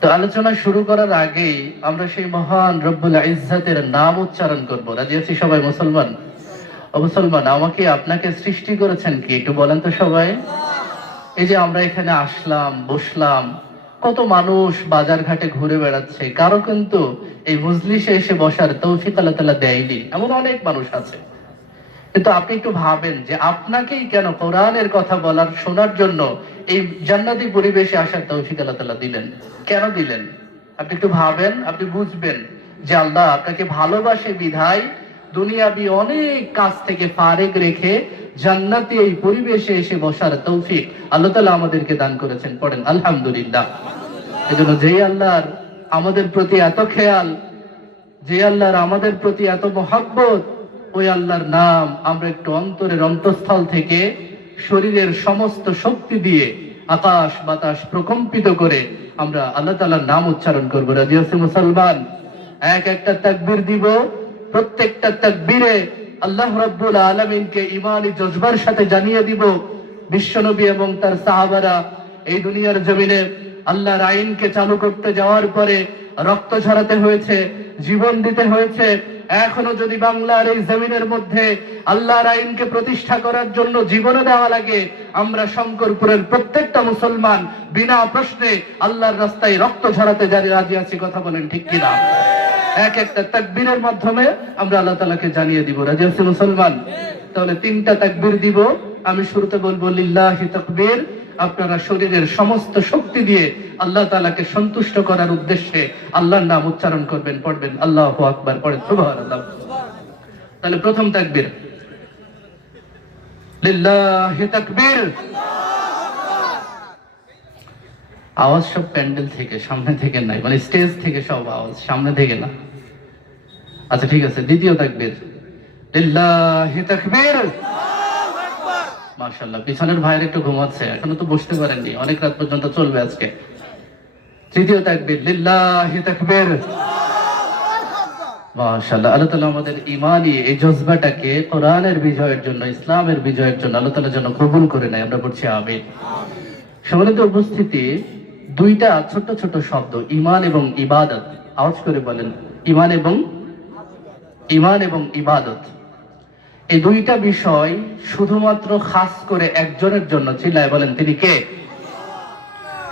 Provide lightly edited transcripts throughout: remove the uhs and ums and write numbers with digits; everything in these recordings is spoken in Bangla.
তো আলোচনা শুরু করার আগেই আমরা সেই মহান রব্বুল ইজ্জাতের নাম উচ্চারণ করব। রাজি আছি সবাই? মুসলমান ও মুসলমান, আমাকে আপনাকে সৃষ্টি করেছেন কি একটু বলেন তো সবাই। এই যে আমরা এখানে আসলাম, বসলাম, কত মানুষ বাজার ঘাটে ঘুরে বেড়াচ্ছে, কারো কিন্তু এই মজলিসে এসে বসার তৌফিক আল্লাহ তাআলা দেয়নি, এমন অনেক মানুষ আছে। কিন্তু আপনি একটু ভাবেন যে আপনাকেই কেন কোরআনের কথা বলার, শোনার জন্য এই জান্নাতি পরিবেশে আসার তৌফিক আল্লাহ তাআলা দিলেন? কেন দিলেন? আপনি একটু ভাবেন, আপনি বুঝবেন যে আল্লাহ আপনাকে ভালোবাসে বিধায় দুনিয়াবি অনেক কাজ থেকে ফারেক রেখে জান্নাতি এই পরিবেশে এসে বসার তৌফিক আল্লাহ তাআলা আমাদেরকে দান করেছেন। পড়েন আলহামদুলিল্লাহ। এজন্য যেই আল্লাহর আমাদের প্রতি এত খেয়াল, যে আল্লাহর আমাদের প্রতি এত মহব্বত, ওই আল্লাহর নাম আমরা একটু অন্তরের অন্তঃস্থল থেকে শরীরের সমস্ত শক্তি দিয়ে আকাশ বাতাস প্রকম্পিত করে আমরা আল্লাহ তাআলার নাম উচ্চারণ করবো। রাজি আছে মুসলমান? এক একটা তাকবীর দিব, প্রত্যেকটা তাকবীরে আল্লাহ রাব্বুল আলামিনকে ঈমানি জজবার সাথে জানিয়ে দিব বিশ্বনবী এবং তার সাহাবারা এই দুনিয়ার জমিনে আল্লাহর আইনকে চালু করতে যাওয়ার পরে রক্ত ঝরাতে হয়েছে, জীবন দিতে হয়েছে। এখনো যদি বাংলার এই জমিনের মধ্যে আল্লাহর আইনকে প্রতিষ্ঠা করার জন্য জীবন দেওয়া লাগে, আমরা শঙ্করপুরের প্রত্যেকটা মুসলমান বিনা প্রশ্নে আল্লাহর রাস্তায় রক্ত ঝরাতে রাজি আছি। কথা বলেন ঠিক কিনা? এক একটা তাকবীরের মাধ্যমে আমরা আল্লাহ তাআলাকে জানিয়ে দিব। রাজি আছি মুসলমান? তাহলে তিনটা তাকবীর দিব। আমি শুরুতে বলবো লিল্লাহি তাকবীর। আপনারা শরীরের সমস্ত শক্তি দিয়ে আল্লাহ তাআলাকে সন্তুষ্ট করার উদ্দেশ্যে আল্লাহর নাম উচ্চারণ করবেন, পড়বেন আল্লাহু আকবার, পড়েন সুবহানাল্লাহ। তাহলে প্রথম তাকবীর লিল্লাহি তাকবীর। আওয়াজ সব প্যান্ডেল থেকে, সামনে থেকে নাই, মানে স্টেজ থেকে সব আওয়াজ, সামনে থেকে না। আচ্ছা ঠিক আছে, দ্বিতীয় তাকবীর লিল্লাহি তাকবীর। মাশাআল্লাহ, পিছনের ভাইয়ের একটু ঘুমাচ্ছে, এখনো তো বসতে পারেননি, অনেক রাত পর্যন্ত চলবে আজকে। তৃতীয় তাকবীর লিল্লাহি তাকবীর। মাশাআল্লাহ, আল্লাহ তাআলা আমাদের ঈমানি এই জজবাটাকে কোরআনের বিজয়ের জন্য, ইসলামের বিজয়ের জন্য আল্লাহ তাআলা যেন কবুল করে নেয়। আমরা বলছি আমিন। সম্মানিত উপস্থিতি, দুইটা ছোট ছোট শব্দ, ঈমান এবং ইবাদত। আওয়াজ করে বলেন, ঈমান এবং ইবাদত। এই দুইটা বিষয় শুধুমাত্র খাস করে একজনের জন্য। চিল্লায় বলেন তিনি কে?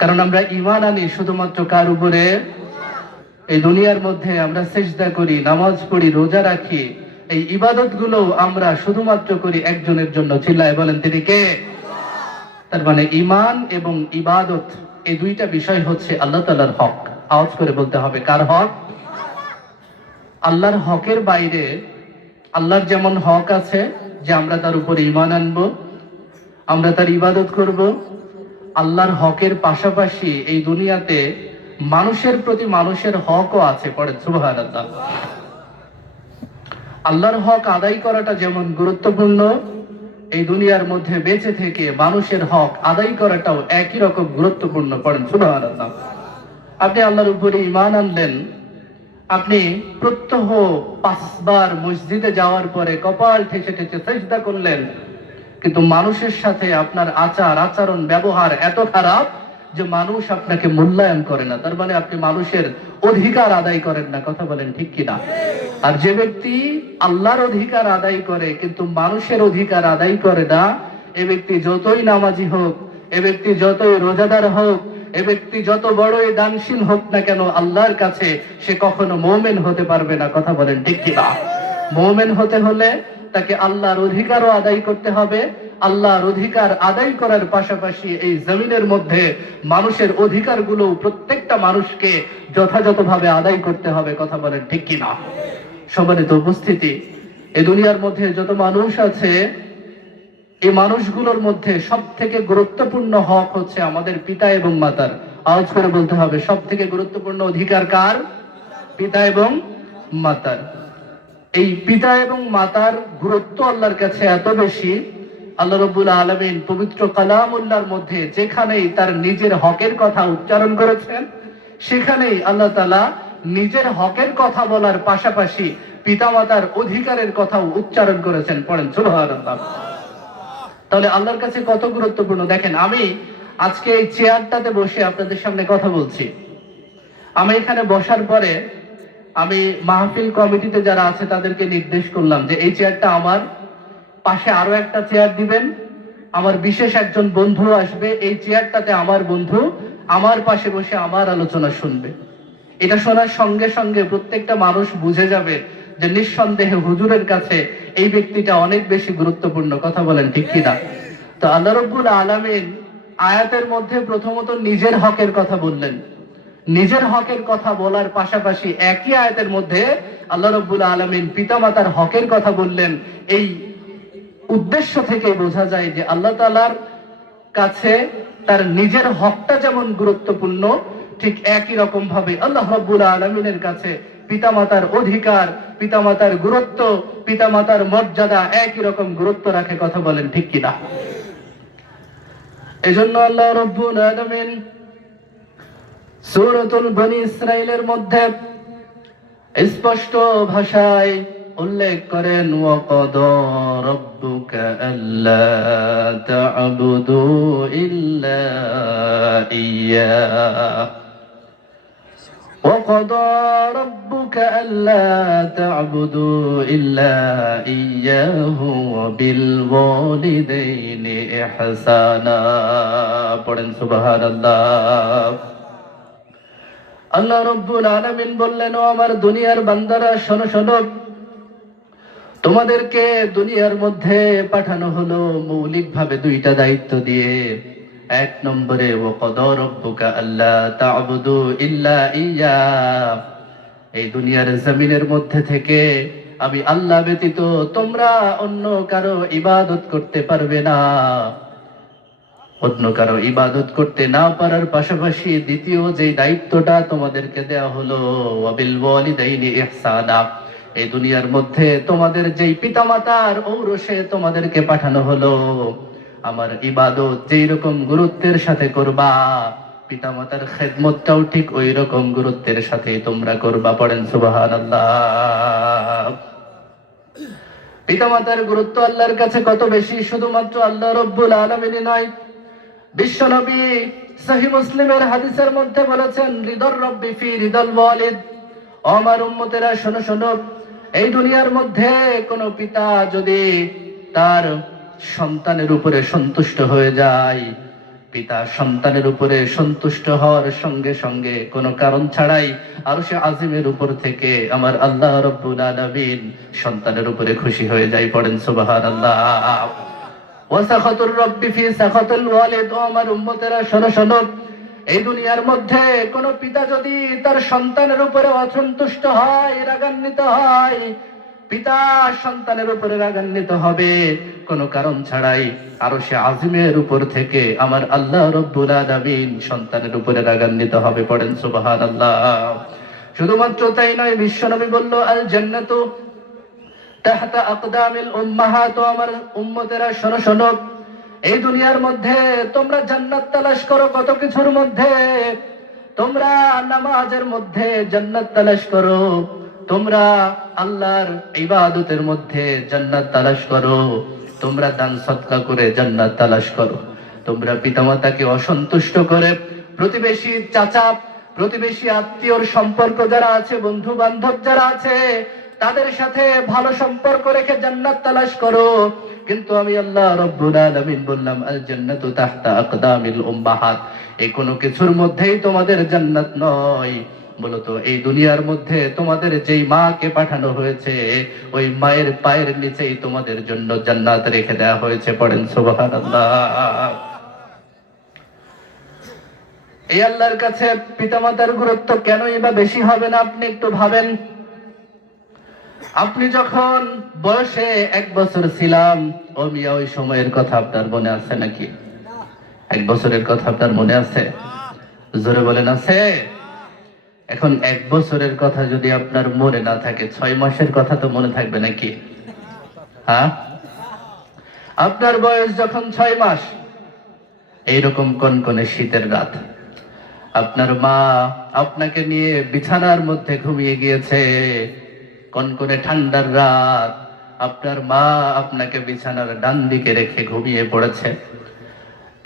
কারণ আমরা ঈমান আনি শুধুমাত্র কার উপরে? এই দুনিয়ার মধ্যে আমরা সিজদা করি, নামাজ পড়ি, রোজা রাখি, এই ইবাদত গুলো আমরা শুধুমাত্র করি একজনের জন্য। চিল্লায় বলেন তিনি কে? তার মানে ঈমান এবং ইবাদত এই দুইটা বিষয় হচ্ছে আল্লাহ তাআলার হক। আওয়াজ করে বলতে হবে, কার হক? আল্লাহর হকের বাইরে আল্লাহর যেমন হক আছে যে আমরা তার উপরে ঈমান আনবো, আমরা তার ইবাদত করব, আল্লাহর হকের পাশাপাশি এই দুনিয়াতে মানুষের প্রতি মানুষের হকও আছে। পড়েন সুবহানাল্লাহ। আল্লাহর হক আদায় করাটা যেমন গুরুত্বপূর্ণ, এই দুনিয়ার মধ্যে বেঁচে থেকে মানুষের হক আদায় করাটাও একই রকম গুরুত্বপূর্ণ। পড়েন সুবহানাল্লাহ। আপনি আল্লাহর উপরে ঈমান আনলেন, আপনি প্রত্যহ 5 বার মসজিদে যাওয়ার পরে কপাল ঠেসে ঠেসে সিজদা করলেন, কিন্তু মানুষের সাথে আপনার আচার আচরণ ব্যবহার এত খারাপ যে মানুষ আপনাকে মূল্যায়ন করে না। তার মানে আপনি মানুষের অধিকার আদায় করেন না। কথা বলেন ঠিক কিনা? আর যে ব্যক্তি আল্লাহর অধিকার আদায় করে কিন্তু মানুষের অধিকার আদায় করে না, এ ব্যক্তি যতই নামাজি হোক, এ ব্যক্তি যতই রোজাদার হোক, এ ব্যক্তি যত বড়ই দানশীল হোক না কেন, আল্লাহর কাছে সে কখনো মুমিন হতে পারবে না। কথা বলেন ঠিক কিনা? মুমিন হতে হলে তাকে আল্লাহর অধিকারও আদায় করতে হবে, আল্লাহর অধিকার আদায় করার পাশাপাশি এই জমিনের মধ্যে মানুষের অধিকারগুলো প্রত্যেকটা মানুষকে যথাযথভাবে আদায় করতে হবে। কথা বলেন ঠিক কিনা? সম্মানিত উপস্থিতি, এই দুনিয়ার মধ্যে যত মানুষ আছে, এই মানুষগুলোর মধ্যে সব থেকে গুরুত্বপূর্ণ হক হচ্ছে আমাদের পিতা এবং মাতার। আওয়াজ করে বলতে হবে, সব থেকে গুরুত্বপূর্ণ অধিকার কার? পিতা এবং মাতার। এই পিতা এবং মাতার গুরুত্ব আল্লাহর কাছে এত বেশি, আল্লাহ রাব্বুল আলামিন পবিত্র কালামুল্লাহর মধ্যে যেখানেই তার নিজের হকের কথা উচ্চারণ করেছেন, সেখানেই আল্লাহ তাআলা নিজের হকের কথা বলার পাশাপাশি পিতামাতার অধিকারের কথাও উচ্চারণ করেছেন। পড়েন সুবহানাল্লাহ। তাহলে আল্লাহর কাছে কত গুরুত্বপূর্ণ। দেখেন, আমি আজকে এই চেয়ারটাতে বসে আপনাদের সামনে কথা বলছি, আমি এখানে বসার পরে আমি মাহফিল কমিটিতে যারা আছে তাদেরকে নির্দেশ করলাম যে এই চেয়ারটা আমার, পাশে আরো একটা চেয়ার দিবেন, আমার বিশেষ একজন বন্ধু আসবে, এই চেয়ারটাতে আমার বন্ধু আমার পাশে বসে আমার আলোচনা শুনবে। এটা শোনার সঙ্গে সঙ্গে প্রত্যেকটা মানুষ বুঝে যাবে যে নিঃসন্দেহে হুজুরের কাছে এই ব্যক্তিটা অনেক বেশি গুরুত্বপূর্ণ। কথা বলেন ঠিক কিনা? তো আল্লাহ রাব্বুল আলামিন আয়াতের মধ্যে প্রথমত নিজের হকের কথা বললেন। নিজের হকের কথা বলার পাশাপাশি একই আয়াতের মধ্যে আল্লাহ রাব্বুল আলামিন পিতামাতার হকের কথা বললেন। এই উদ্দেশ্য থেকে বোঝা যায় যে আল্লাহ তাআলার কাছে তার নিজের হকটা যেমন গুরুত্বপূর্ণ, ঠিক একই রকম ভাবে আল্লাহ রাব্বুল আলামিনের কাছে পিতামাতার অধিকার, পিতামাতার গুরুত্ব, পিতামাতার মর্যাদা একই রকম গুরুত্ব রাখে। কথা বলেন ঠিক কিনা? এজন্য আল্লাহ রাব্বুল আলামিন সূরাতুল বনী ইসরাঈলের মধ্যে স্পষ্ট ভাষায় উল্লেখ করেন, ওয়াকাদা রাব্বুকা আল্লা তা'বুদু ইল্লা ইয়্যাহু وقضى ربك ألا تعبدوا إلا إياه وبالوالدين إحسانا পড়েন সুবহানাল্লাহ। আল্লাহ রাব্বুল আলামিন বললেন, ও আমার দুনিয়ার বান্দারা শোনো শোনো, তোমাদেরকে দুনিয়ার মধ্যে পাঠানো হলো মৌলিকভাবে দুইটা দায়িত্ব দিয়ে। এক নম্বরে ওয়াকাদা রাব্বুকা আল্লা তা'বুদু ইল্লা ইয়্যাহু, এই দুনিয়ার জমিনের মধ্যে থেকে আমি আল্লাহ ব্যতীত তোমরা অন্য কারো ইবাদত করতে পারবে না। অন্য কারো ইবাদত করতে না পারার পাশাপাশি দ্বিতীয় যে দায়িত্বটা তোমাদেরকে দেয়া হলো, ওয়াবিল ওয়ালিদাইনি ইহসানা, এই দুনিয়ার মধ্যে তোমাদের যেই পিতামাতার ঔরসে তোমাদেরকে পাঠানো হলো, আমার ইবাদত যেই রকম গুরুত্বের সাথে করবা, পিতামাতার খেদমতটাও ঠিক ওই রকম গুরুত্বের সাথে তোমরা করবা। পড়েন সুবহানাল্লাহ। পিতামাতার গুরুত্ব আল্লাহর কাছে কত বেশি, শুধুমাত্র আল্লাহ রাব্বুল আলামিনই নয়, বিশ্বনবী সহিহ মুসলিমের হাদিসের মধ্যে বলেছেন, রিদার রব্বি ফি রিদাল ওয়ালিদ। আমার উম্মতেরা শোনো শোনো, এই দুনিয়ার মধ্যে কোন পিতা যদি তার সন্তানের উপরে সন্তুষ্ট হয়ে যায়, পিতা সন্তানের উপরে সন্তুষ্ট হওয়ার সঙ্গে সঙ্গে কোনো কারণ ছাড়াই আরশে আজিমের উপর থেকে আমার আল্লাহ রাব্বুল আলামিন সন্তানের উপরে খুশি হয়ে যায়। পড়েন সুবহানাল্লাহ। ওয়াসাখাতুর রাব্বি ফি সাখাতুল ওয়ালিদ। ও আমার উম্মতেরা শোনো শোনো, এই দুনিয়ার মধ্যে কোন পিতা যদি তার সন্তানের উপরে অসন্তুষ্ট হয়, রাগান্বিত হয়, পিতা সন্তানের উপরে রাগান্বিত হবে কোনো কারণ ছাড়াই, আরশে আজিমের উপর থেকে আমার আল্লাহ রাব্বুল আলামিন সন্তানের উপরে রাগান্বিত হবে। পড়েন সুবহানাল্লাহ। শুধুমাত্র তাই নয়, বিশ্বনবী বলল, আল জান্নাতু তাহতা আকদামিল উম্মাহাত। আমার উম্মতেরা শোনো শোনো, এই দুনিয়ার মধ্যে তোমরা জান্নাত তালাশ করো কত কিছুর মধ্যে, তোমরা নামাজের মধ্যে জান্নাত তালাশ করো, তোমরা আল্লাহর ইবাদতের মধ্যে জান্নাত তালাশ করো, তোমরা দান সদকা করে জান্নাত তালাশ করো, তোমরা পিতামাতাকে অসন্তুষ্ট করে প্রতিবেশী চাচা, প্রতিবেশী আত্মীয়র সম্পর্ক যারা আছে, বন্ধু বান্ধব যারা আছে, তাদের সাথে ভালো সম্পর্ক রেখে জান্নাত তালাশ করো। কিন্তু আমি আল্লাহ রাব্বুল আলামিন বললাম, আল জান্নাতু তাহতা আকদামিল উম্মাহাত, এই কোনো কিছুর মধ্যেই তোমাদের জান্নাত নয়। বলতো এই দুনিয়ার মধ্যে তোমাদের যেই মাকে পাঠানো হয়েছে, ওই মায়ের পায়ের নিচেই তোমাদের জন্য জান্নাত রেখে দেওয়া হয়েছে। পড়েন সুবহানাল্লাহ। এই আল্লাহর কাছে পিতামাতার গুরুত্ব কেনই বা বেশি হবে না, আপনি একটু ভাবেন। আপনি যখন বয়সে 1 বছর ছিলাম, ও মিয়া, ওই সময়ের কথা আপনার মনে আছে নাকি? 1 বছরের কথা আপনার মনে আছে? জোরে বলেন, আছে? এখন 1 বছরের কথা যদি আপনার মনে না থাকে, 6 মাসের কথা তো মনে থাকবে নাকি? হ্যাঁ, আপনার বয়স যখন 6 মাস, এইরকম কনকনে শীতের রাত, আপনার মা আপনাকে নিয়ে বিছানার মধ্যে ঘুমিয়ে গিয়েছে। কনকনে ঠান্ডার রাত, আপনার মা আপনাকে বিছানার ডান দিকে রেখে ঘুমিয়ে পড়েছে।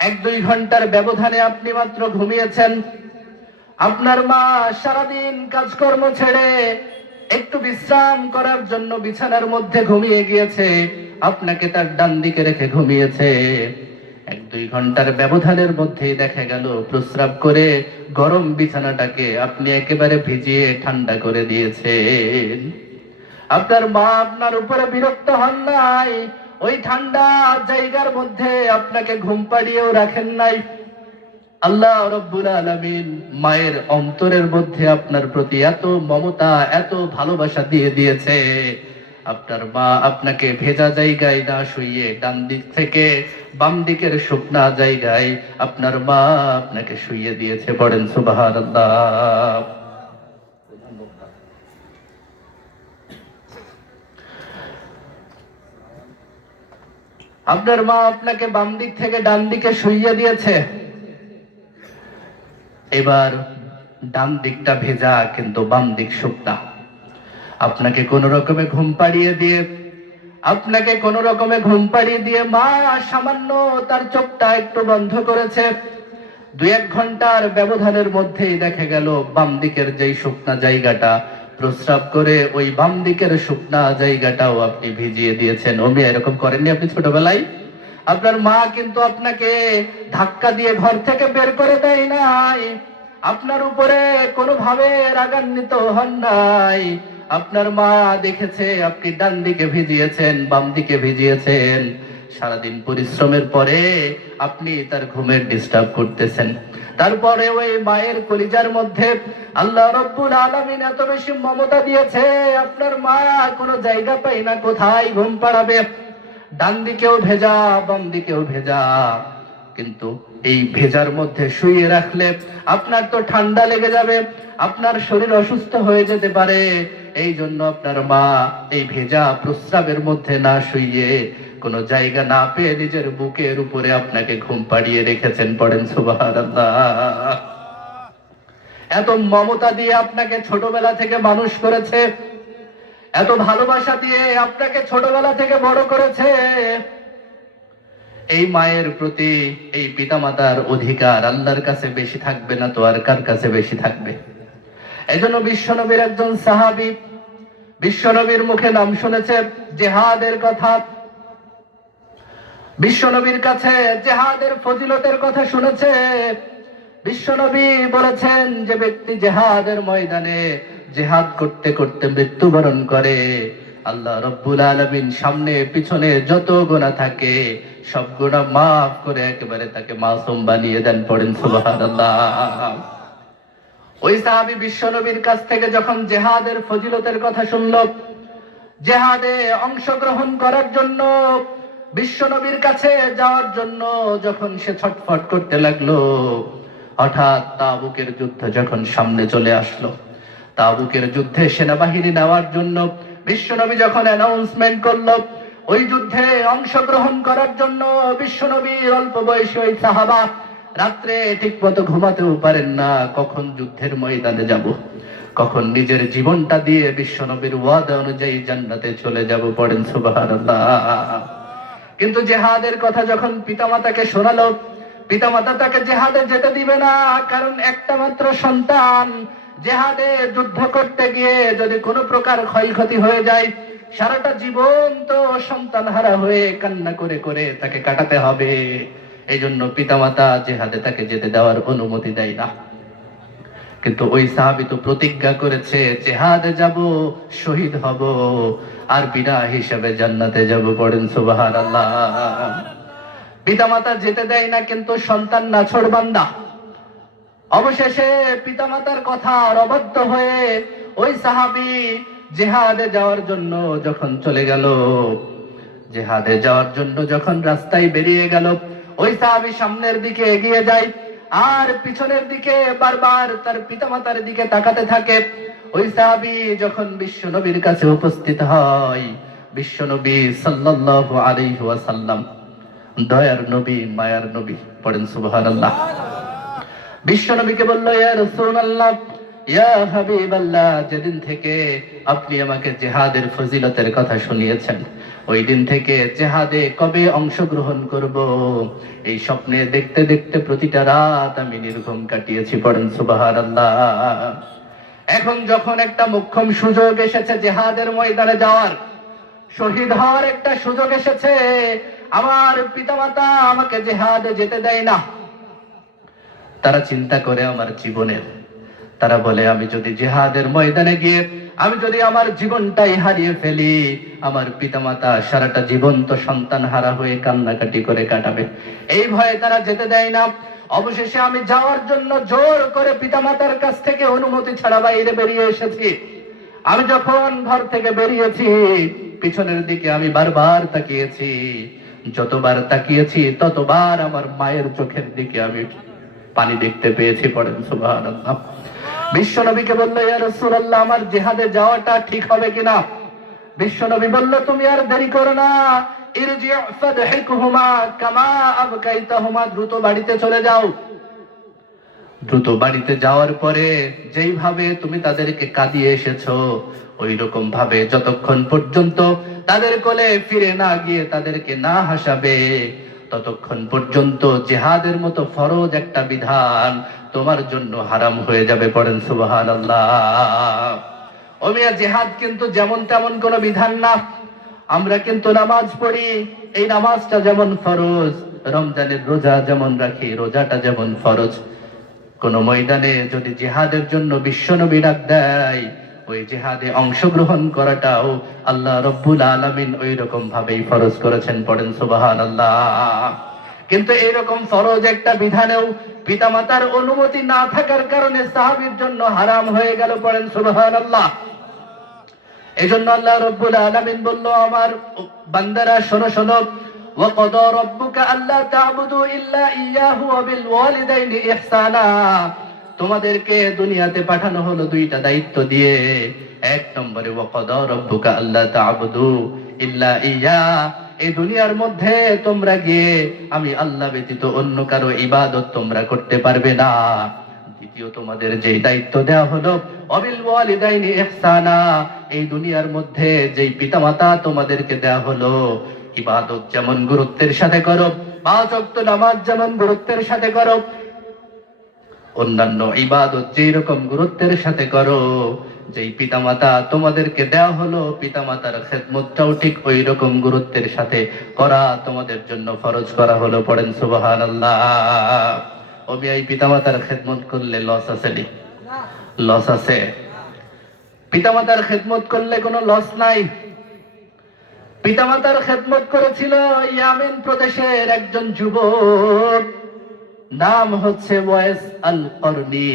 1-2 ঘন্টার ব্যবধানে আপনি মাত্র ঘুমিয়েছেন। আপনার মা সারাদিন কাজকর্ম ছেড়ে একটু বিশ্রাম করার জন্য বিছানার মধ্যে ঘুমিয়ে গিয়েছে, আপনাকে তার ডান দিকে রেখে ঘুমিয়েছে। 1-2 ঘন্টার ব্যবধানের মধ্যেই দেখা গেল প্রস্রাব করে গরম বিছানাটাকে আপনি একেবারে ভিজিয়ে ঠান্ডা করে দিয়েছেন। আপনার মা আপনার উপরে বিরক্ত হন নাই, ওই ঠান্ডা জায়গার মধ্যে আপনাকে ঘুম পাড়িয়েও রাখেন নাই। আল্লাহ রাব্বুল আলামিন মায়ের অন্তরের মধ্যে আপনার প্রতি এত মমতা, এত ভালোবাসা দিয়ে দিয়েছে। আপনার মা আপনাকে ভেজা জায়গায় না শুইয়ে ডান দিক থেকে বাম দিকের শুকনা জায়গায় আপনার মা আপনাকে শুইয়ে দিয়েছে। পড়েন সুবহানাল্লাহ। আপনার মা আপনাকে বাম দিক থেকে ডান দিকে শুইয়ে দিয়েছে। এবার ডান দিকটা ভেজা কিন্তু বাম দিক শুকনা। আপনাকে কোন রকমে ঘুম পাড়িয়ে দিয়ে মা সামান্য তার চোখটা একটু বন্ধ করেছে। 2-1 ঘন্টার ব্যবধানের মধ্যেই দেখা গেল বাম দিকের যেই শুকনা জায়গাটা প্রস্রাব করে ওই বাম দিকের শুকনা জায়গাটাও আপনি ভিজিয়ে দিয়েছেন। অমি এরকম করেননি আপনি ছোটবেলায়? আপনার মা কিন্তু আপনাকে ধাক্কা দিয়ে ঘর থেকে বের করে দেয় নাই, আপনার উপরে কোনোভাবে রাগান্বিত হন নাই। আপনার মা দেখেছে আপনি ডান দিকে ভিজিয়েছেন, বাম দিকে ভিজিয়েছেন। সারাদিন পরিশ্রমের পরে আপনি তার ঘুমের ডিস্টার্ব করতেছেন। তারপরে ওই মায়ের কলিজার মধ্যে আল্লাহ রাব্বুল আলামিন এত বেশি মমতা দিয়েছে, আপনার মা কোনো জায়গা পায় না কোথায় ঘুম পাড়াবে। ডান দিকেও ভেজা, বাম দিকেও ভেজা, কিন্তু এই ভেজার মধ্যে শুইয়ে রাখলে আপনার তো ঠান্ডা লেগে যাবে, আপনার শরীর অসুস্থ হয়ে যেতে পারে। এই জন্য আপনার মা এই ভেজা প্রস্রাবের মধ্যে না শুইয়ে কোনো জায়গা না পেয়ে নিজের বুকের উপরে আপনাকে ঘুম পাড়িয়ে রেখেছেন। পড়েন সুবহানাল্লাহ। এত মমতা দিয়ে আপনাকে ছোটবেলা থেকে মানুষ করেছে, এত ভালোবাসা দিয়ে আপনাকে ছোটবেলা থেকে বড় করেছে। এই মায়ের প্রতি এই পিতামাতার অধিকার আল্লাহর কাছে বেশি থাকবে না তো আর কার কাছে বেশি থাকবে? এজন্য বিশ্বনবীর একজন সাহাবী, বিশ্বনবীর মুখে নাম শুনেছে জিহাদের কথা, বিশ্বনবীর কাছে জিহাদের ফজিলতের কথা শুনেছে। বিশ্বনবী বলেছেন যে ব্যক্তি জিহাদের ময়দানে জিহাদ করতে করতে মৃত্যুবরণ করে, আল্লাহ রাব্বুল আলামিন সামনে পিছনে যত গুনাহ থাকে সব গুনাহ মাফ করে একেবারে তাকে মাসুম বানিয়ে দেন। পড়েন সুবহানাল্লাহ। ওই সাহাবী বিশ্বনবীর কাছ থেকে যখন জিহাদের ফজিলতের কথা শুনল, জিহাদে অংশগ্রহণ করার জন্য বিশ্বনবীর কাছে যাওয়ার জন্য যখন সে ছটফট করতে লাগলো, হঠাৎ তাবুকের যুদ্ধ যখন সামনে চলে আসলো, তাবুকের যুদ্ধে সেনাবাহিনী নেওয়ার জন্য বিশ্বনবী যখন অ্যানাউন্সমেন্ট করলো ওই যুদ্ধে অংশগ্রহণ করার জন্য, বিশ্বনবীর অল্প বয়সী ওই সাহাবা রাত্রে ঠিক মতো ঘুমাতেও পারেন না, কখন যুদ্ধের ময়দানে যাব, কখন নিজের জীবনটা দিয়ে বিশ্বনবীর ওয়াদা অনুযায়ী জান্নাতে চলে যাব। পড়েন সুবহানাল্লাহ। কিন্তু জিহাদের কথা যখন পিতামাতাকে শোনালো, পিতামাতা তাকে জিহাদে যেতে দিবে না, কারণ একটা মাত্র সন্তান, জিহাদে যুদ্ধ করতে গিয়ে যদি কোনো প্রকার ক্ষয়ক্ষতি হয়ে যায় সারাটা জীবন তো সন্তান হারা হয়ে কান্না করে করে তাকে কাটাতে হবে। এই জন্য পিতামাতা জিহাদে তাকে যেতে দেওয়ার অনুমতি দেয় না। কিন্তু ওই সাহাবী তো প্রতিজ্ঞা করেছে জিহাদে যাব, শহীদ হব, আর বিনা হিসাবে জান্নাতে যাব। পড়েন সুবহানাল্লাহ। পিতামাতা যেতে দেয় না, কিন্তু সন্তান নাছোড়বান্দা। অবশেষে পিতামাতার কথা অবাধ্য হয়ে ওই সাহাবী জিহাদে যাওয়ার জন্য যখন চলে গেল, জিহাদে যাওয়ার জন্য যখন রাস্তায় বেরিয়ে গেল, ওই সাহাবী সামনের দিকে এগিয়ে যায় আর পিছনের দিকে বারবার তার পিতামাতার দিকে তাকাতে থাকে। ওই সাহাবী যখন বিশ্বনবীর কাছে উপস্থিত হয়, বিশ্বনবী সাল্লাল্লাহু আলাইহি ওয়াসাল্লাম, দয়ার নবী, মায়ার নবী, পড়েন সুবহানাল্লাহ, বিশ্বনবীকে বলল, ইয়া রাসূলুল্লাহ, ইয়া হাবিবাল্লাহ, যেদিন থেকে আপনি আমাকে জিহাদের ফজিলতের কথা শুনিয়েছেন, ওই দিন থেকে জিহাদে কবে অংশগ্রহণ করব এই স্বপ্নে দেখতে দেখতে প্রতিটা রাত আমি নির্ঘুম কাটিয়েছি। পড়েন সুবহানাল্লাহ। এখন যখন একটা মোক্ষম সুযোগ এসেছে জিহাদের ময়দানে যাওয়ার, শহীদ হওয়ার একটা সুযোগ এসেছে, আমার পিতামাতা আমাকে জিহাদে যেতে দেয় না। তারা চিন্তা করে আমার জীবনের, তারা বলে আমি যদি জিহাদের ময়দানে গিয়ে আমি যদি আমার জীবনটাই হারিয়ে ফেলি, আমার পিতামাতা সারাটা জীবন তো সন্তান হারা হয়ে কান্নাকাটি করে কাটাবে, এই ভয়ে তারা যেতে দেয় না। অবশেষে আমি যাওয়ার জন্য জোর করে পিতামাতার কাছ থেকে অনুমতি ছাড়া বাইরে বেরিয়ে এসেছি। আমি যখন ঘর থেকে বেরিয়েছি, পিছনের দিকে আমি বারবার তাকিয়েছি, যতবার তাকিয়েছি ততবার আমার মায়ের চোখের দিকে আমি পানি দেখতে পেয়েছি। পড়েন সুবহানাল্লাহ। বিশ্বনবীকে বলল, ইয়া রাসূলুল্লাহ, আমার জিহাদে যাওয়াটা ঠিক হবে কিনা? বিশ্বনবী বলল, তুমি আর দেরি করো না, ইরজি ফাদহিকহুমা কামা আবকাইতাহুমা, দ্রুত বাড়িতে চলে যাও। দ্রুত বাড়িতে যাওয়ার পরে যেইভাবে তুমি তাদেরকে কাঁদিয়ে এসেছো, ওই রকম ভাবে যতক্ষণ পর্যন্ত তাদের কোলে ফিরে না গিয়ে তাদেরকে না হাসাবে, ততক্ষণ পর্যন্ত জিহাদের মতো ফরজ একটা বিধান তোমার জন্য হারাম হয়ে যাবে। পড়েন সুবহানাল্লাহ। ও মিয়া, জিহাদ কিন্তু যেমন তেমন কোনো বিধান না। আমরা কিন্তু নামাজ পড়ি, এই নামাজটা যেমন ফরজ, রমজানের রোজা যেমন রাখি, রোজাটা যেমন ফরজ। কোন ময়দানে যদি জিহাদের জন্য বিশ্বনবী ডাক দেয়, ওই জিহাদে অংশগ্রহণ করাটাও আল্লাহ রব্বুল আলামিন ওই রকম ভাবেই ফরজ করেছেন। পড়েন সুবহানাল্লাহ। কিন্তু এইরকম ফরজ একটা বিধানেও পিতামাতার অনুমতি না থাকার কারণে সাহাবীর জন্য হারাম হয়ে গেল। পড়েন সুবহানাল্লাহ। এজন্য আল্লাহ রব্বুল আলামিন বলল, আমার বান্দারা শোনো শোনো, وَقَضَى رَبُّكَ أَلَّا تَعْبُدُوا إِلَّا إِيَّاهُ وَبِالْوَالِدَيْنِ إِحْسَانًا। তোমাদেরকে দুনিয়াতে পাঠানো হলো দুইটা দায়িত্ব দিয়ে। এক নম্বরে وَقَضَى رَبُّكَ أَلَّا تَعْبُدُوا إِلَّا إِيَّاهُ, এই দুনিয়ার মধ্যে তোমরা গিয়ে আমি আল্লাহ ব্যতীত অন্য কারো ইবাদত তোমরা করতে পারবে না। দ্বিতীয় তোমাদের যে দায়িত্ব দেওয়া হলো অবিল ওয়ালিদাইনি ইহসানা, এই দুনিয়ার মধ্যে যেই পিতামাতা তোমাদেরকে দেওয়া হলো, ইবাদত যেমন গুরুত্বের সাথে করো, 5 ওয়াক্ত নামাজ যেমন গুরুত্বের সাথে করো, অন্যান্য ইবাদত যেই রকম গুরুত্বের সাথে করো, যেই পিতামাতা তোমাদেরকে দেওয়া হলো পিতামাতার খেদমতটাও ঠিক ওই রকম গুরুত্বের সাথে করা তোমাদের জন্য ফরজ করা হলো। পড়েন সুবহানাল্লাহ। ও এই পিতামাতার খেদমত করলে লস আছে নি? লস আছে। পিতামাতার খেদমত করলে কোনো লস নাই। পিতামাতার খেদমত করেছিল ইয়ামেন প্রদেশের একজন যুবক, নাম হচ্ছে ওয়াইস আল করনি।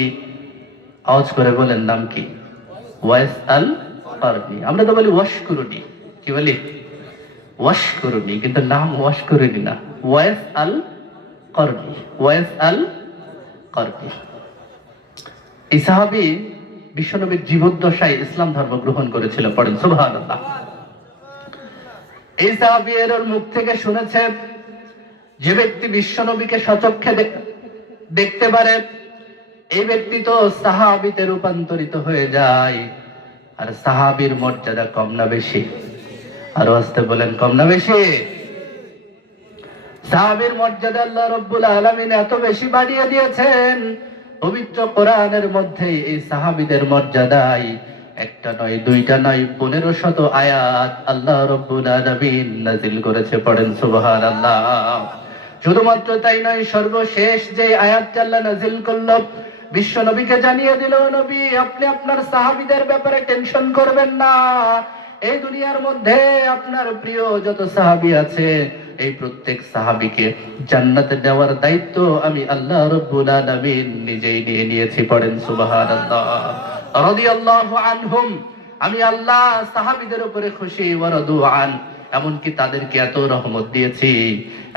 আওয়াজ করে বলেন নাম কি? ওয়াইস আল করনি। আমরা তো বলি ওয়াশকুরুনি, কি বলি? ওয়াশকুরুনি, কিন্তু নাম ওয়াশকুরুনি না, ওয়াইস আল করনি। ওয়াইস আল করনি এই সাহাবী বিশ্বনবীর জীবদ্দশায় ইসলাম ধর্ম গ্রহণ করেছিল। পড়েন সুবহানাল্লাহ। এই সাহাবী এর মুখ থেকে শুনেছে, যে ব্যক্তি বিশ্বনবীকে সচক্ষে দেখতে পারে, এই ব্যক্তি তো সাহাবীতে রূপান্তরিত হয়ে যায়। আর সাহাবীর মর্যাদা কম না বেশি? আরো আসতে বলেন, কম না বেশি? সাহাবীর মর্যাদা আল্লাহ রাব্বুল আলামিন এত বেশি বাড়িয়ে দিয়েছেন, পবিত্র কোরআনের মধ্যে এই সাহাবীদের মর্যাদায় একটা নয়, দুইটা নয়, 1500 আয়াত আল্লাহ রাব্বুল আলামিন নাযিল করেছে। পড়েন সুবহানাল্লাহ। শুধুমাত্র তাই নয়, সর্বশেষ যে আয়াতটা আল্লাহ নাযিল করলো, বিশ্ব নবীকে জানিয়ে দিল, নবী আপনি আপনার সাহাবীদের ব্যাপারে টেনশন করবেন না। এই দুনিয়ার মধ্যে আপনার প্রিয় যত সাহাবী আছে, এই প্রত্যেক সাহাবীকে জান্নাতে দেওয়ার দায়িত্ব আমি আল্লাহ রাব্বুল আলামিন নিজেই নিয়ে নিয়েছি। পড়েন সুবহানাল্লাহ। রাদিয়াল্লাহু আনহুম, আমি আল্লাহ সাহাবীদের উপরে খুশি, ওয়া রাদু আন, এমনকি তাদেরকে এত রহমত দিয়েছি,